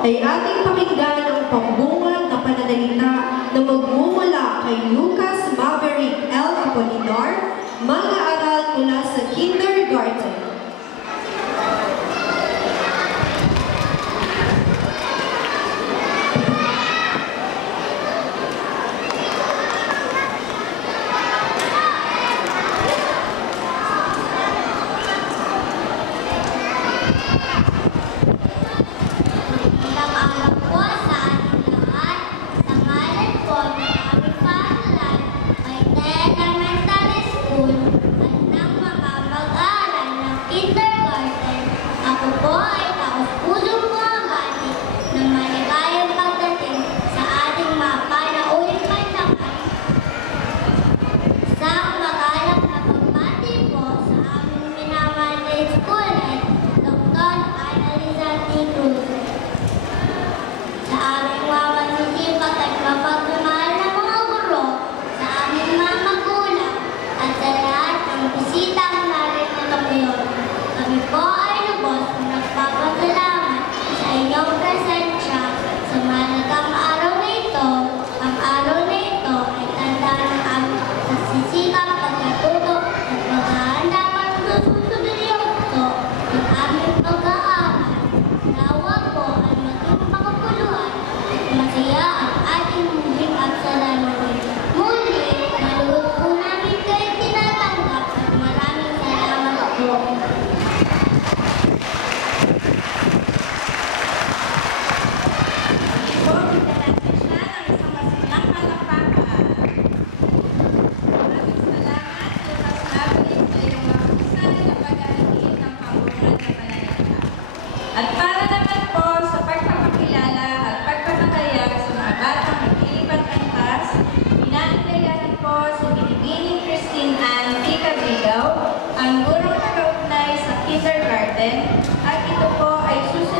ay ating pakinggan ang pambungad na pananalita na magmumula kay Lucas Maverick L. Apolinar, mag-aaral mula sa kindergarten. At para naman po sa pagpapakilala at pagpapahayag sa mga batang naglilipat antas, inaanyayahan po si Binibining Christine Ann Bigaw, ang gurong nag-augnay sa kindergarten, at ito po ay susunod